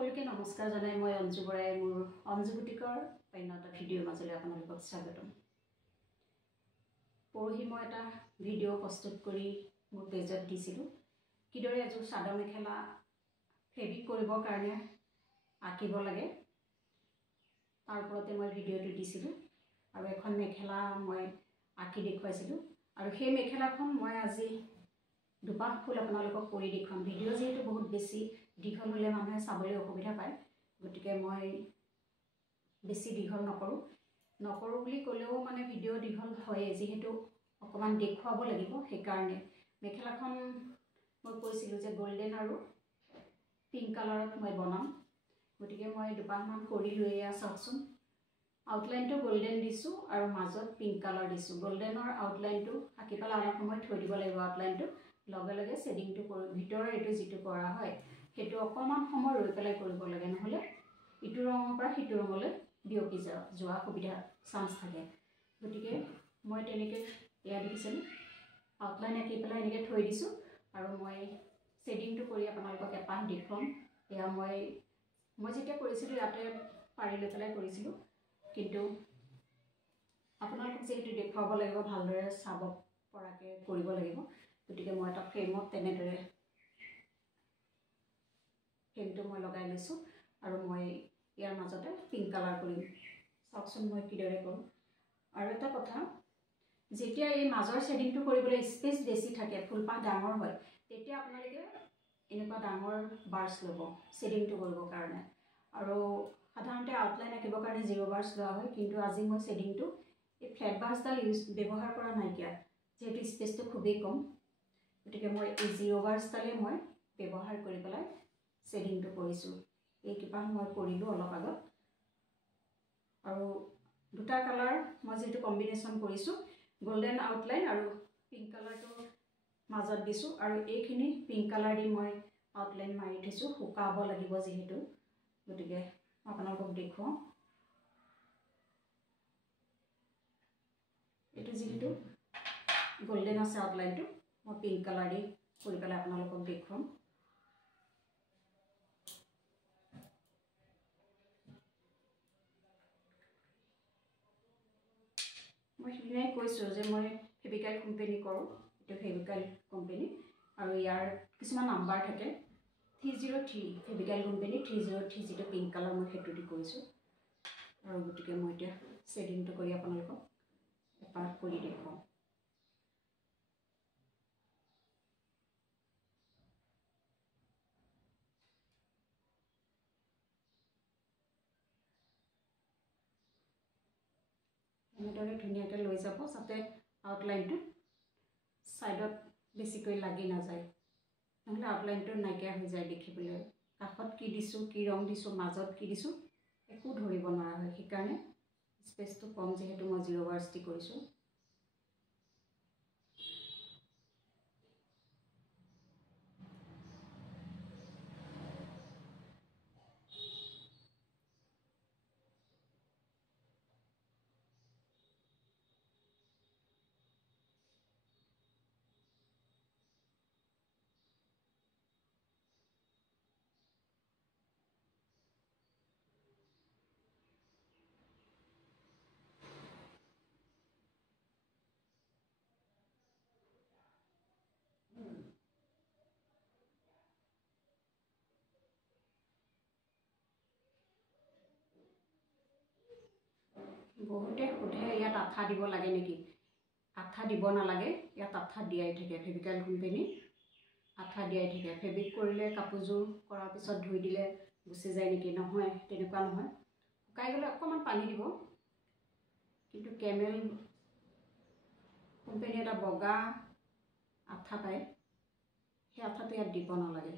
সকলকে নমস্কাৰ জনাই মই অঞ্জু বৰাই মোৰ অঞ্জু বুটিকৰ অন্য এটা ভিডিঅ'ৰ মাজলৈ আপোনালোকক স্বাগতম। পৰহি মই এটা ভিডিঅ' প্ৰস্তুত কৰি মোৰ পেজত দিছিলোঁ কিদৰে এযোৰ চাদৰ মেখেলা ফেব্ৰিক কৰিবৰ কাৰণে আঁকিব লাগে তাৰ ওপৰতে মই ভিডিঅ'টো দিছিলোঁ আৰু এখন মেখেলা মই আঁকি দেখুৱাইছিলোঁ আৰু সেই মেখেলাখন মই আজি দুপাহ ফুল আপোনালোকক কৰি দেখুৱাম। ভিডিঅ' যেহেতু বহুত বেছি দীঘল হ'লে মানুহে চাবলৈ অসুবিধা পায়, গতিকে মই বেছি দীঘল নকৰোঁ বুলি ক'লেও মানে ভিডিঅ' দীঘল হয় যিহেতু অকণমান দেখুৱাব লাগিব। সেইকাৰণে মেখেলাখন মই কৈছিলোঁ যে গল্ডেন আৰু পিংক কালাৰত মই বনাম, গতিকে মই দুপাহমান কৰিলোঁ। এয়া চাওকচোন, আউটলাইনটো গল্ডেন দিছোঁ আৰু মাজত পিংক কালাৰ দিছোঁ। গল্ডেনৰ আউটলাইনটো আঁকি পেলাই অলপ সময় থৈ দিব লাগিব। আউটলাইনটো লগে লগে শেডিংটো কৰি ভিতৰৰ এইটো যিটো কৰা হয় সেইটো অকণমান সময় ৰৈ পেলাই কৰিব লাগে, নহ'লে ইটো ৰঙৰ পৰা সিটো ৰঙলৈ বিয়পি যোৱা সুবিধা চান্স থাকে। গতিকে মই তেনেকৈ এয়া দেখিছিলোঁ আউটলাইন আঁকি পেলাই এনেকৈ থৈ দিছোঁ আৰু মই শেডিংটো কৰি আপোনালোকক এপাহ দেখুৱাম। এয়া মই যেতিয়া কৰিছিলোঁ ইয়াতে পাৰি লৈ পেলাই কৰিছিলোঁ, কিন্তু আপোনালোকক যিহেতু দেখুৱাব লাগিব ভালদৰে চাব পৰাকৈ কৰিব লাগিব, গতিকে মই এটা ফ্ৰেমত তেনেদৰে ফ্ৰেমটো মই লগাই লৈছোঁ আৰু মই ইয়াৰ মাজতে পিংক কালাৰ কৰিম। চাওকচোন মই কিদৰে কৰোঁ। আৰু এটা কথা, যেতিয়া এই মাজৰ শেডিংটো কৰিবলৈ স্পেচ বেছি থাকে, ফুলপাহ ডাঙৰ হয়, তেতিয়া আপোনালোকে এনেকুৱা ডাঙৰ বাৰ্ছ ল'ব শেডিংটো কৰিবৰ কাৰণে। আৰু সাধাৰণতে আউটলাইন আঁকিবৰ কাৰণে 0 বাৰ্ছ লোৱা হয়, কিন্তু আজি মই শেডিংটো এই ফ্লেট বাৰ্ছডাল ব্যৱহাৰ কৰা নাইকিয়া, যিহেতু স্পেচটো খুবেই কম, গতিকে মই এই 0 বাৰ্ছডালেই মই ব্যৱহাৰ কৰি পেলাই শেডিংটো কৰিছোঁ। এই কিপাহ মই কৰিলোঁ অলপ আগত। আৰু দুটা কালাৰ মই যিহেতু কম্বিনেশ্যন কৰিছোঁ, গল্ডেন আউটলাইন আৰু পিংক কালাৰটো মাজত দিছোঁ আৰু এইখিনি পিংক কালাৰ দি মই আউটলাইন মাৰি থৈছোঁ, শুকাব লাগিব যিহেতু, গতিকে আপোনালোকক দেখুৱাওঁ। এইটো যিহেতু গল্ডেন আছে আউটলাইনটো, মই পিংক কালাৰ দি কৰি পেলাই আপোনালোকক দেখুৱাম। মই সিদিনাই কৈছোঁ যে মই ফেব্ৰিকাইল কোম্পেনী কৰোঁ, এইটো ফেব্ৰিকাইল কোম্পেনী আৰু ইয়াৰ কিছুমান নাম্বাৰ থাকে। 303 ফেব্ৰিকাইল কোম্পেনী 303 যিটো পিংক কালাৰ মই সেইটো দি কৰিছোঁ। আৰু গতিকে মই এতিয়া শেডিংটো কৰি আপোনালোকক এপাহ কৰি দেখুৱাওঁ। এনেদৰে ধুনীয়াকৈ লৈ যাব যাতে আউটলাইনটো ছাইডত বেছিকৈ লাগি নাযায়, নহ'লে আউটলাইনটো নাইকিয়া হৈ যায় দেখিবলৈ। কাষত কি দিছোঁ, কি ৰং দিছোঁ, মাজত কি দিছোঁ একো ধৰিব নোৱাৰা হয়। সেইকাৰণে স্পেচটো কম যিহেতু মই 0 বাৰ্ছ দি কৰিছোঁ। বহুতে সোধে ইয়াত আঠা দিব লাগে নেকি। আঠা দিব নালাগে, ইয়াত আঠা দিয়াই থাকে। ফেব্ৰিকাইল কোম্পেনী আঠা দিয়াই থাকে। ফেব্ৰিক কৰিলে কাপোৰযোৰ কৰাৰ পিছত ধুই দিলে গুচি যায় নেকি, নহয়, তেনেকুৱা নহয়। শুকাই গ'লে অকণমান পানী দিব, কিন্তু কেমেল কোম্পেনী এটা বগা আঠা পায়, সেই আঠাটো ইয়াত দিব নালাগে।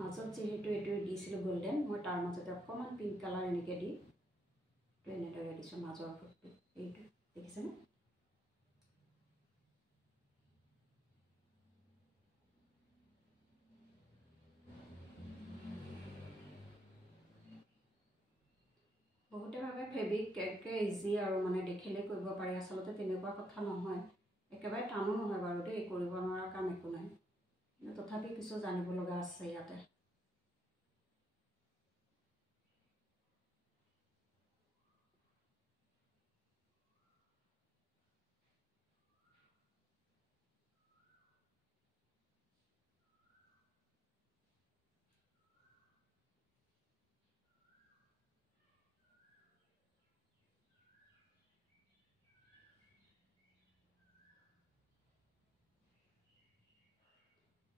মাজত যিহেতু এইটো দিছিলোঁ গল্ডেন, মই তাৰ মাজতে অকণমান পিংক কালাৰ এনেকৈ দি এনেদৰে দিছোঁ মাজৰ ফুটটো। এইটো দেখিছেনে? বহুতে ভাবে ফেব্ৰিক একে ইজি আৰু মানে দেখিলে কৰিব পাৰি, আচলতে তেনেকুৱা কথা নহয়, একেবাৰে টানো নহয় বাৰু দেই, কৰিব নোৱাৰা কাম একো নাই, কিন্তু তথাপি কিছু জানিব লগা আছে ইয়াতে।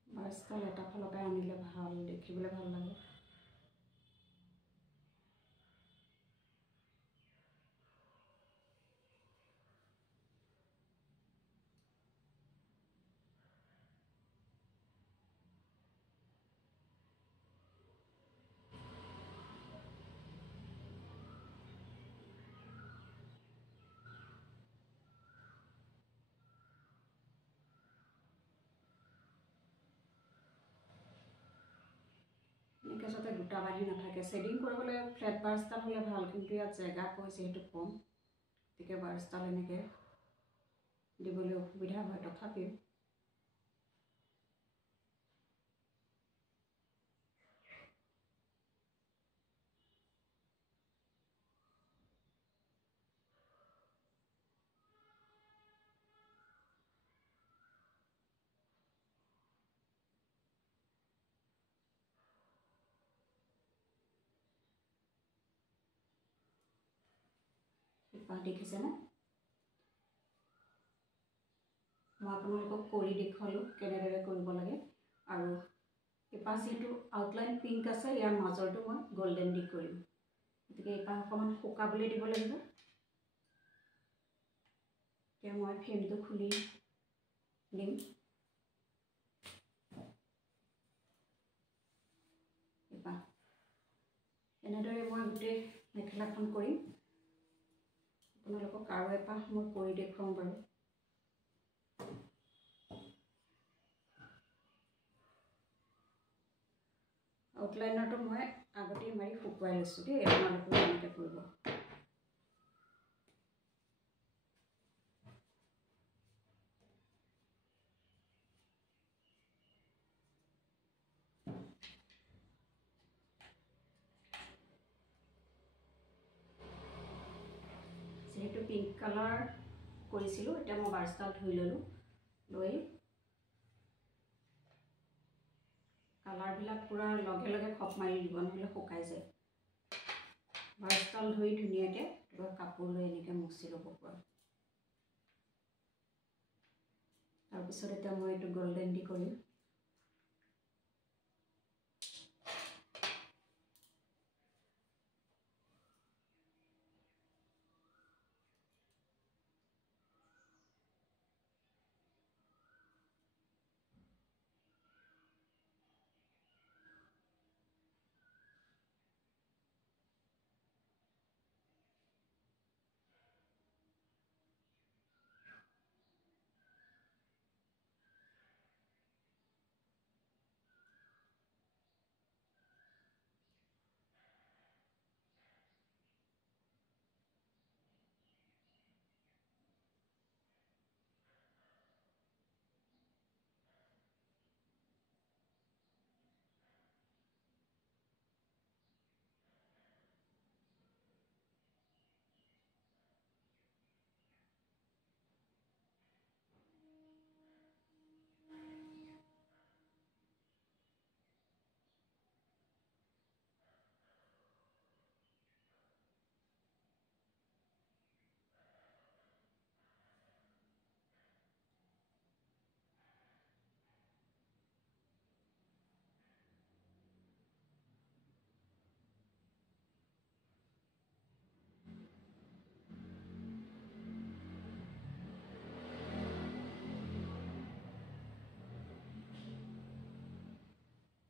বাৰ্চডাল এটা ফালৰ পৰা আনিলে ভাল, দেখিবলৈ ভাল লাগে। এনেকৈ যাতে দুটা বাঢ়ি নাথাকে, ছেডিং কৰিবলৈ ফ্লেট বাৰ্চডাল হ'লে ভাল, কিন্তু ইয়াত জেগা কৈছে সেইটো কম, গতিকে বাৰ্চডাল এনেকৈ দিবলৈ অসুবিধা হয়। তথাপিও দেখিছেনে? মই আপোনালোকক কৰি দেখুৱালোঁ কেনেদৰে কৰিব লাগে। আৰু এপাহ যিটো আউটলাইন পিংক আছে, ইয়াৰ মাজৰটো মই গল্ডেন দি কৰিম, গতিকে এপাহ অকণমান শুকাবলৈ দিব লাগিব। এতিয়া মই ফ্ৰেমটো খুলি দিম। এপাহ এনেদৰে মই গোটেই মেখেলাখন কৰিম। আপোনালোকক আৰু এপাহ মই কৰি দেখুৱাম বাৰু। আউটলাইনাৰটো মই আগতেই মাৰি শুকুৱাই লৈছোঁ দেই, আপোনালোকেও এনেকৈ কৰিব। যিহেতু পিংক কালাৰ কৰিছিলোঁ, এতিয়া মই বাৰ্চডাল ধুই ল'লোঁ, লৈ কালাৰবিলাক পূৰা লগে লগে খপ মাৰি দিব, নহ'লে শুকাই যায়। বাৰ্চডাল ধুই ধুনীয়াকৈ কিবা কাপোৰ লৈ এনেকৈ মুচি ল'ব পৰা। তাৰপিছত এতিয়া মই এইটো গল্ডেন দি কৰিম।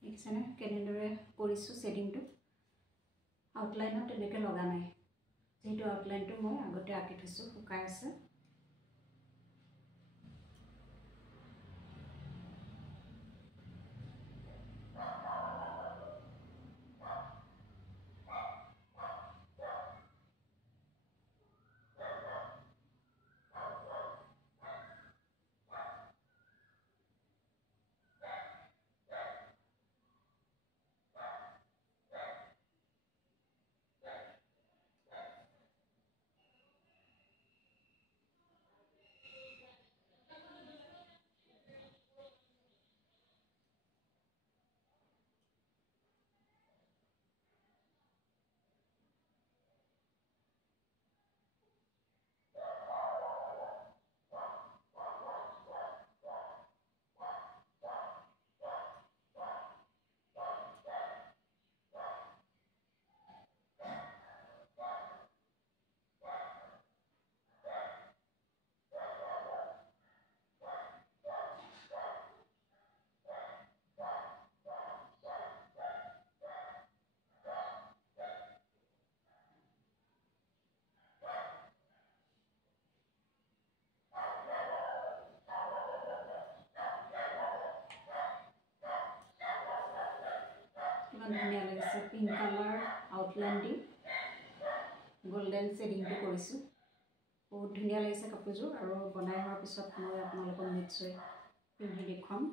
দেখিছেনে কেনেদৰে কৰিছোঁ ছেডিংটো? আউটলাইনত তেনেকৈ লগা নাই, যেহেতু আউটলাইনটো মই আগতে আঁকি থৈছোঁ শুকাই আছে ইমান ধুনীয়া লাগিছে পিংক কালাৰ আউটলাইন দি গোল্ডেন শেডিংটো কৰিছোঁ বহুত ধুনীয়া লাগিছে কাপোৰযোৰ আৰু বনাই হোৱাৰ পিছত মই আপোনালোকক নিশ্চয় পিন্ধি দেখুৱাম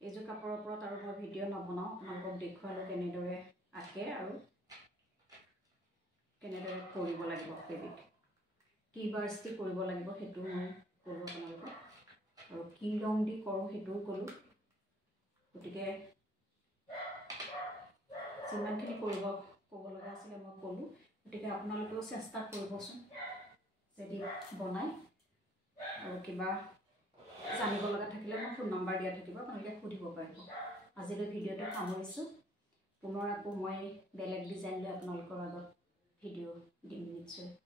এইযোৰ কাপোৰৰ ওপৰত আৰু মই ভিডিঅ' নবনাওঁ আপোনালোকক দেখুৱালোঁ কেনেদৰে আঁকে আৰু কেনেদৰে কৰিব লাগিব ফেব্ৰিক কি বাৰ্ছ দি কৰিব লাগিব সেইটো মই ক'লোঁ আপোনালোকক আৰু কি ৰং দি কৰোঁ সেইটোও ক'লোঁ গতিকে যিমানখিনি ক'ব লগা আছিলে মই ক'লোঁ গতিকে আপোনালোকেও চেষ্টা কৰিবচোন যদি বনাই আৰু কিবা জানিব লগা থাকিলে মোৰ ফোন নম্বৰ দিয়া থাকিব আপোনালোকে সুধিব পাৰিব আজিলৈ ভিডিঅ'টো সামৰিছোঁ পুনৰ আকৌ মই বেলেগ ডিজাইন লৈ আপোনালোকৰ আগত ভিডিঅ' দিম নিশ্চয়